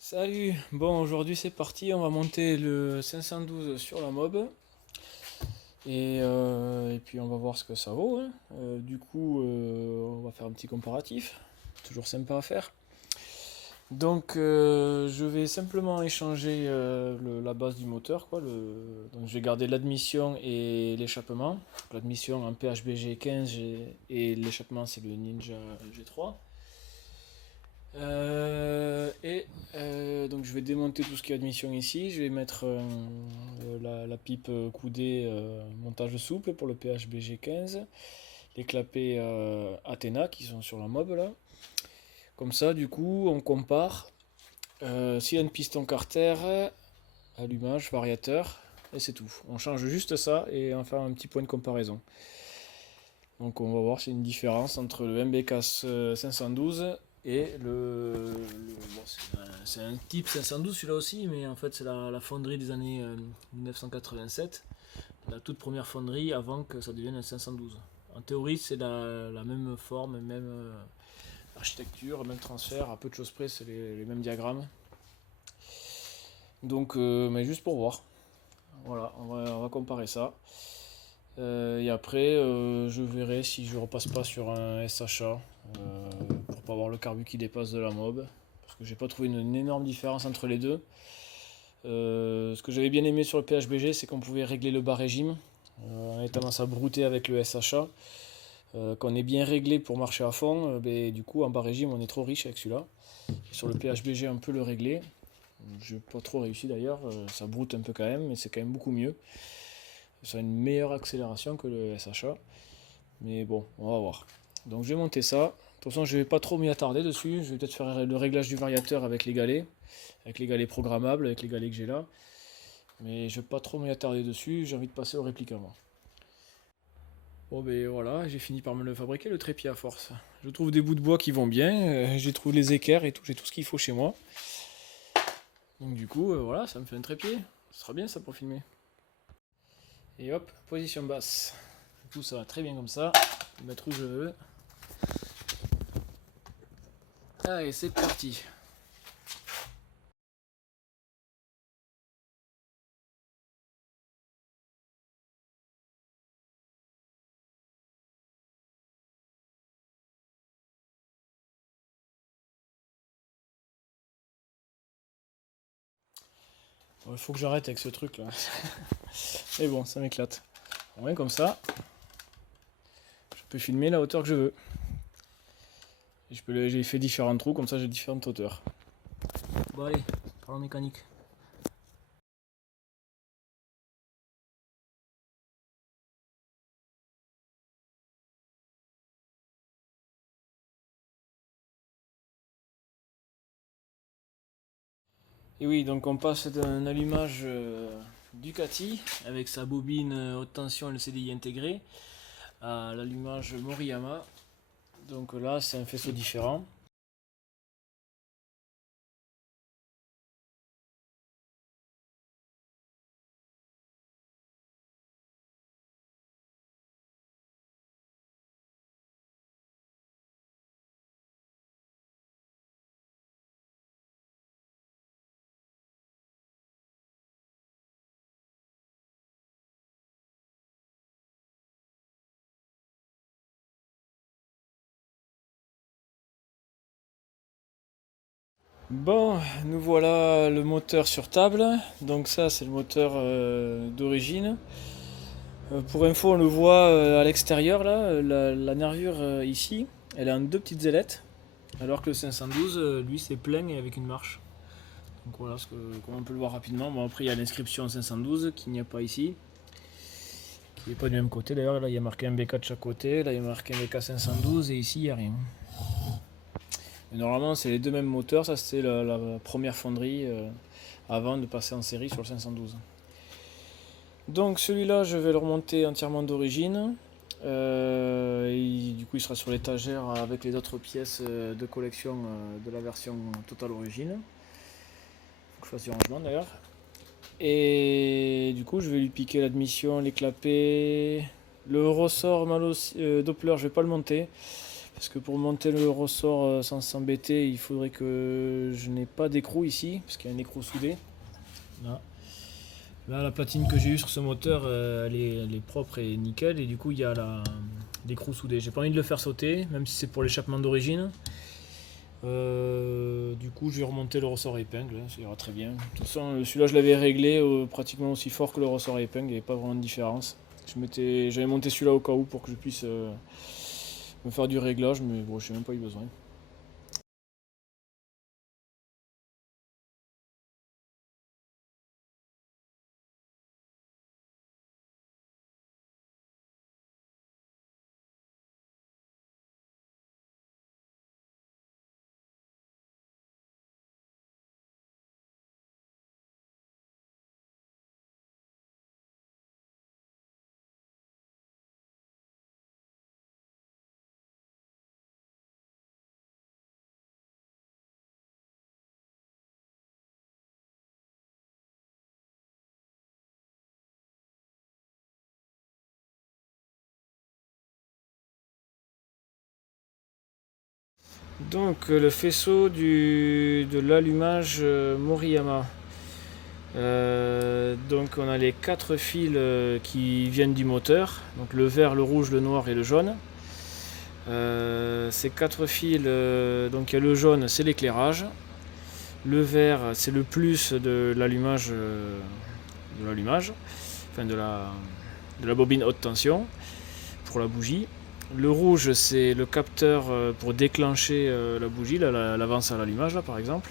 Salut, bon aujourd'hui c'est parti, on va monter le 512 sur la mob et puis on va voir ce que ça vaut, hein. On va faire un petit comparatif, toujours sympa à faire. Je vais simplement échanger la base du moteur, quoi. Donc je vais garder l'admission et l'échappement. L'admission en PHBG 15 et l'échappement c'est le Ninja G3. Donc je vais démonter tout ce qui est admission ici. Je vais mettre la pipe coudée montage souple pour le PHBG 15. Les clapets Athena qui sont sur la mob là. Comme ça, du coup, on compare. S'il y a une piston carter, allumage, variateur, et c'est tout. On change juste ça et on fait un petit point de comparaison. Donc on va voir s'il y a une différence entre le MBK 512 et bon, c'est un type 512 celui-là aussi, mais en fait c'est la fonderie des années 1987, la toute première fonderie avant que ça devienne un 512. En théorie c'est la même forme, même architecture, même transfert, à peu de choses près c'est les mêmes diagrammes. Mais juste pour voir. Voilà, on va comparer ça. Et après, je verrai si je repasse pas sur un SHA pour pas avoir le carbu qui dépasse de la mob. Parce que j'ai pas trouvé une énorme différence entre les deux. Ce que j'avais bien aimé sur le PHBG, c'est qu'on pouvait régler le bas régime. On avait tendance à brouter avec le SHA. Quand on est bien réglé pour marcher à fond, du coup en bas régime on est trop riche avec celui-là. Et sur le PHBG on peut le régler. Je n'ai pas trop réussi d'ailleurs, ça broute un peu quand même, mais c'est quand même beaucoup mieux. Ça a une meilleure accélération que le SHA. Mais bon, on va voir. Donc je vais monter ça. De toute façon, je vais pas trop m'y attarder dessus. Je vais peut-être faire le réglage du variateur avec les galets programmables, avec les galets que j'ai là. Mais je vais pas trop m'y attarder dessus. J'ai envie de passer au réplica moi. Bon ben voilà, j'ai fini par me le fabriquer le trépied à force. Je trouve des bouts de bois qui vont bien. J'ai trouvé les équerres et tout. J'ai tout ce qu'il faut chez moi. Donc du coup, voilà, ça me fait un trépied. Ce sera bien ça pour filmer. Et hop, position basse. Du coup, ça va très bien comme ça. Je vais mettre où je veux. Allez, c'est parti. Il faut que j'arrête avec ce truc là. Mais bon, ça m'éclate. Ouais, comme ça, je peux filmer la hauteur que je veux. J'ai fait différents trous, comme ça j'ai différentes hauteurs. Bon allez, parlons mécanique. Et oui, donc on passe d'un allumage Ducati avec sa bobine haute tension et le CDI intégré à l'allumage Moriyama. Donc là, c'est un faisceau différent. Bon, nous voilà le moteur sur table. Donc ça, c'est le moteur d'origine. Pour info, on le voit à l'extérieur là, la nervure ici, elle a en deux petites ailettes, alors que le 512, lui, c'est plein et avec une marche. Donc voilà, comme on peut le voir rapidement. Bon, après, il y a l'inscription 512 qui n'y a pas ici, qui n'est pas du même côté d'ailleurs. Là, il y a marqué un BK de chaque côté, là, il y a marqué un BK 512 et ici, il n'y a rien. Mais normalement, c'est les deux mêmes moteurs. Ça, c'était la première fonderie avant de passer en série sur le 512. Donc celui-là, je vais le remonter entièrement d'origine. Du coup, il sera sur l'étagère avec les autres pièces de collection de la version totale origine. Faut que je fasse du rangement d'ailleurs. Et du coup, je vais lui piquer l'admission, les clapets. Le ressort Doppler, je vais pas le monter Parce que pour monter le ressort sans s'embêter, il faudrait que je n'ai pas d'écrou ici, parce qu'il y a un écrou soudé. Là. Là, la platine que j'ai eue sur ce moteur, elle est propre et nickel, et du coup il y a l'écrou soudé. J'ai pas envie de le faire sauter, même si c'est pour l'échappement d'origine. Du coup, je vais remonter le ressort à épingle, ça ira très bien. De toute façon, celui-là, je l'avais réglé pratiquement aussi fort que le ressort à épingle, il n'y avait pas vraiment de différence. J'avais monté celui-là au cas où pour que je puisse me faire du réglage, mais bon, je n'ai même pas eu besoin. Donc, le faisceau de l'allumage Moriyama. Donc on a les 4 fils qui viennent du moteur, donc le vert, le rouge, le noir et le jaune. Ces 4 fils, donc il y a le jaune, c'est l'éclairage, le vert, c'est le plus de l'allumage, enfin de la bobine haute tension pour la bougie. Le rouge, c'est le capteur pour déclencher la bougie, l'avance à l'allumage là par exemple.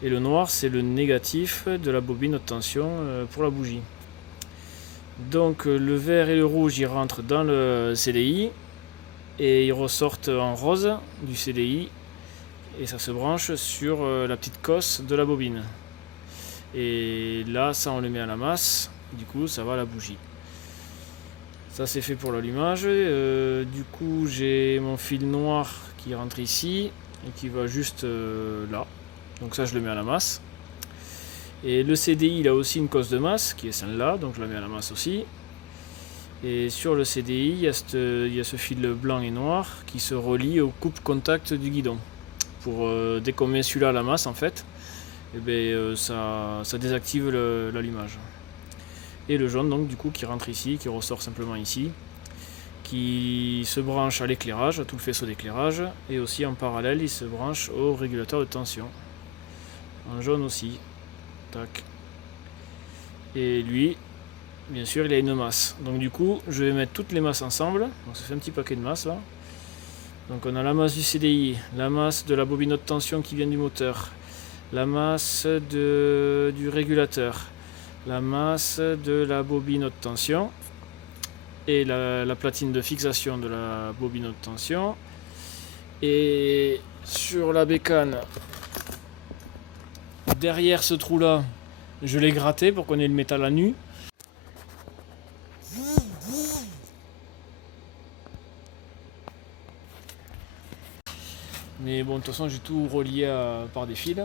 Et le noir, c'est le négatif de la bobine haute tension pour la bougie. Donc le vert et le rouge, ils rentrent dans le CDI et ils ressortent en rose du CDI et ça se branche sur la petite cosse de la bobine. Et là, ça on le met à la masse, du coup ça va à la bougie. Ça c'est fait pour l'allumage. Du coup j'ai mon fil noir qui rentre ici et qui va juste là. Donc ça je le mets à la masse. Et le CDI il a aussi une cosse de masse qui est celle-là, donc je la mets à la masse aussi. Et sur le CDI il y a ce fil blanc et noir qui se relie au coupe-contact du guidon. Pour dès qu'on met celui-là à la masse en fait, et bien, ça désactive l'allumage. Et le jaune donc du coup qui rentre ici, qui ressort simplement ici, qui se branche à l'éclairage, à tout le faisceau d'éclairage, et aussi en parallèle il se branche au régulateur de tension. En jaune aussi. Tac. Et lui, bien sûr, il a une masse. Donc du coup, je vais mettre toutes les masses ensemble. Donc ça fait un petit paquet de masses là. Donc on a la masse du CDI, la masse de la bobine haute tension qui vient du moteur, la masse du régulateur, la masse de la bobine haute tension et la platine de fixation de la bobine haute tension. Et sur la bécane, derrière ce trou là, je l'ai gratté pour qu'on ait le métal à nu. Mais bon, de toute façon, j'ai tout relié par des fils.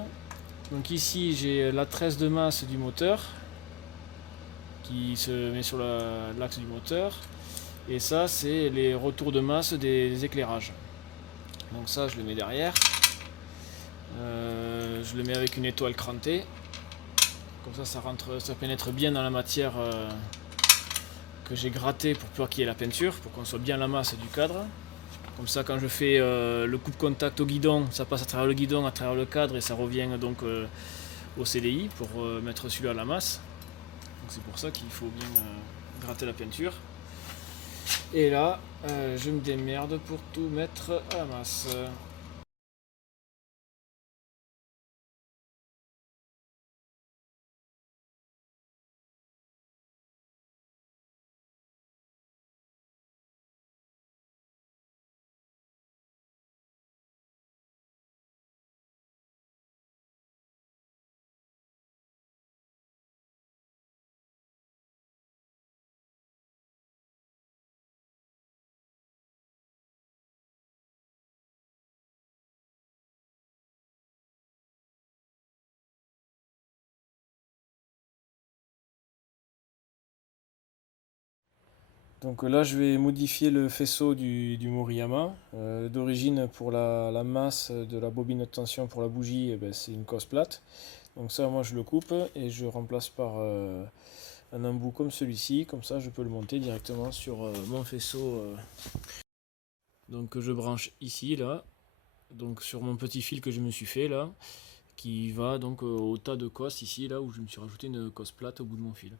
Donc ici, j'ai la tresse de masse du moteur qui se met sur l'axe du moteur. Et ça, c'est les retours de masse des éclairages. Donc ça, je le mets derrière. Je le mets avec une étoile crantée. Comme ça rentre, ça pénètre bien dans la matière que j'ai grattée pour pas qu'il y ait la peinture, pour qu'on soit bien la masse du cadre. Comme ça, quand je fais le coupe-contact au guidon, ça passe à travers le guidon, à travers le cadre et ça revient donc au CDI pour mettre celui-là à la masse. C'est pour ça qu'il faut bien gratter la peinture. Et là, je me démerde pour tout mettre à la masse. Donc là, je vais modifier le faisceau du Moriyama. D'origine, pour la masse de la bobine de tension pour la bougie, eh ben, c'est une cosse plate. Donc ça, moi, je le coupe et je remplace par un embout comme celui-ci. Comme ça, je peux le monter directement sur mon faisceau. Donc je branche ici, là, donc sur mon petit fil que je me suis fait là, qui va donc au tas de cosses ici, là où je me suis rajouté une cosse plate au bout de mon fil.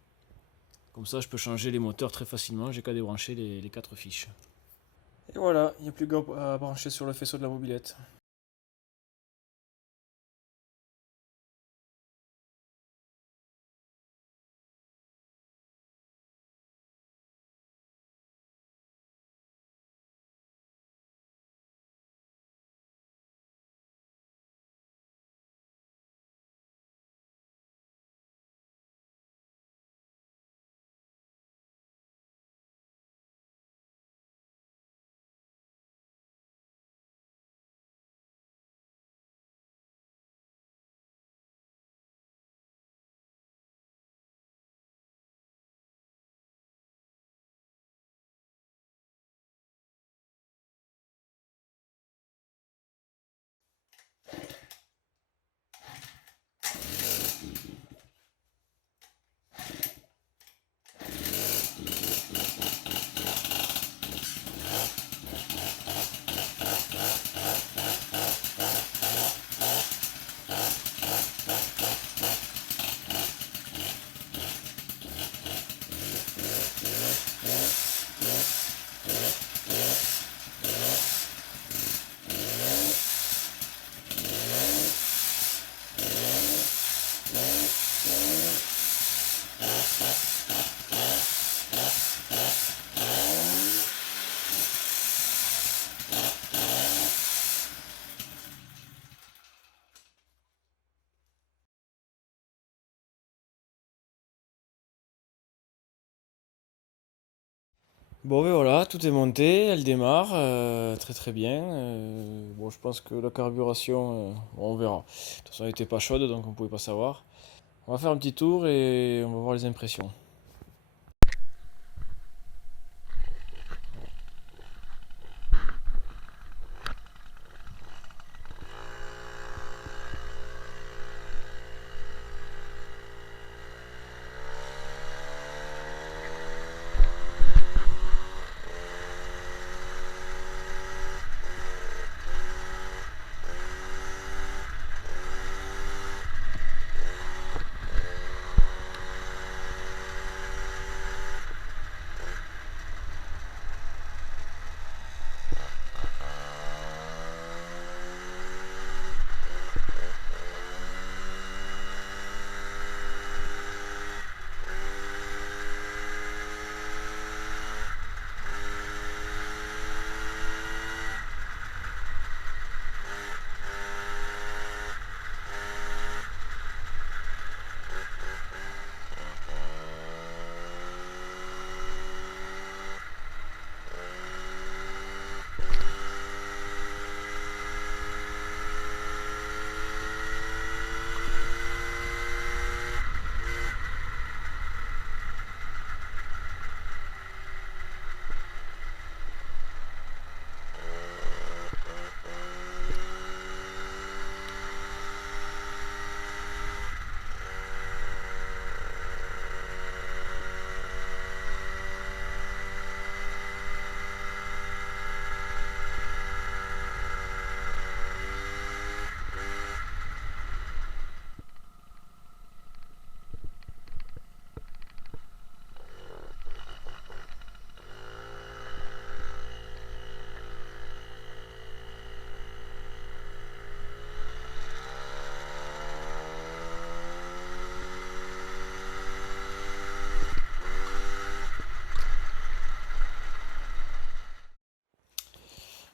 Comme ça, je peux changer les moteurs très facilement, j'ai qu'à débrancher les 4 fiches. Et voilà, il n'y a plus qu'à brancher sur le faisceau de la mobilette. Bon ben voilà, tout est monté, elle démarre très très bien. Bon, je pense que la carburation, bon, on verra. De toute façon, elle n'était pas chaude, donc on pouvait pas savoir. On va faire un petit tour et on va voir les impressions.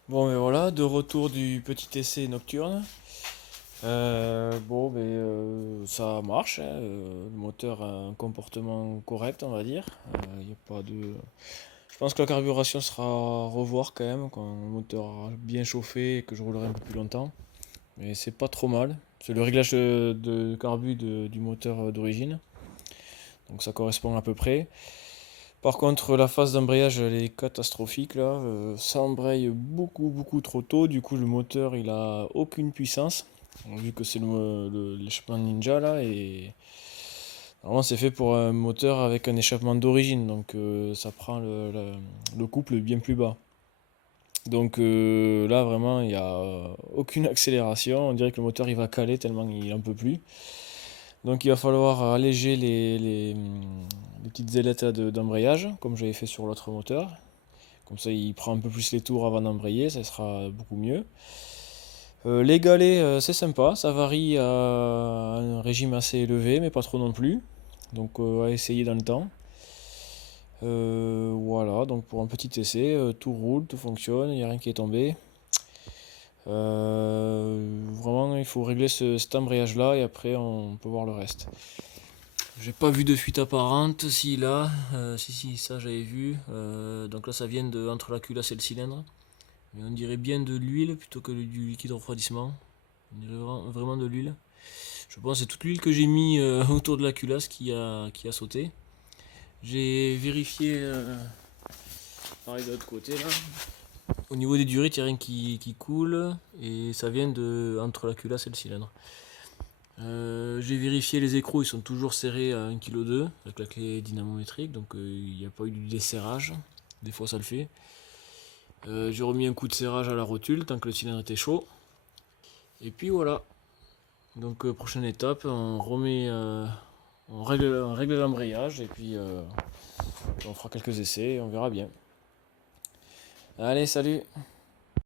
Bon, mais voilà, de retour du petit essai nocturne. Bon, ça marche, hein, le moteur a un comportement correct, on va dire. Y a pas de... Je pense que la carburation sera à revoir quand même, quand le moteur a bien chauffé et que je roulerai un peu plus longtemps. Mais c'est pas trop mal. C'est le réglage de carbu du moteur d'origine. Donc ça correspond à peu près. Par contre, la phase d'embrayage elle est catastrophique là. Ça embraye beaucoup trop tôt. Du coup, le moteur il a aucune puissance. Vu que c'est l'échappement Ninja là. Et normalement, c'est fait pour un moteur avec un échappement d'origine. Donc, ça prend le couple bien plus bas. Donc là, vraiment, il n'y a aucune accélération. On dirait que le moteur il va caler tellement il en peut plus. Donc il va falloir alléger les petites ailettes d'embrayage, comme j'avais fait sur l'autre moteur. Comme ça, il prend un peu plus les tours avant d'embrayer, ça sera beaucoup mieux. Les galets, c'est sympa, ça varie à un régime assez élevé, mais pas trop non plus. Donc à essayer dans le temps. Voilà, donc pour un petit essai, tout roule, tout fonctionne, il n'y a rien qui est tombé. Vraiment, il faut régler cet embrayage là et après on peut voir le reste. J'ai pas vu de fuite apparente, si là, si ça j'avais vu. Donc là ça vient de entre la culasse et le cylindre. Mais on dirait bien de l'huile plutôt que du liquide refroidissement. On dirait vraiment de l'huile. Je pense que c'est toute l'huile que j'ai mis autour de la culasse qui a sauté. J'ai vérifié pareil de l'autre côté là. Au niveau des durites, il n'y a rien qui coule et ça vient de entre la culasse et le cylindre. J'ai vérifié les écrous, ils sont toujours serrés à 1,2 kg avec la clé dynamométrique, donc il n'y a pas eu de desserrage. Des fois ça le fait. J'ai remis un coup de serrage à la rotule tant que le cylindre était chaud. Et puis voilà. Donc prochaine étape, on règle l'embrayage et puis on fera quelques essais et on verra bien. Allez, salut!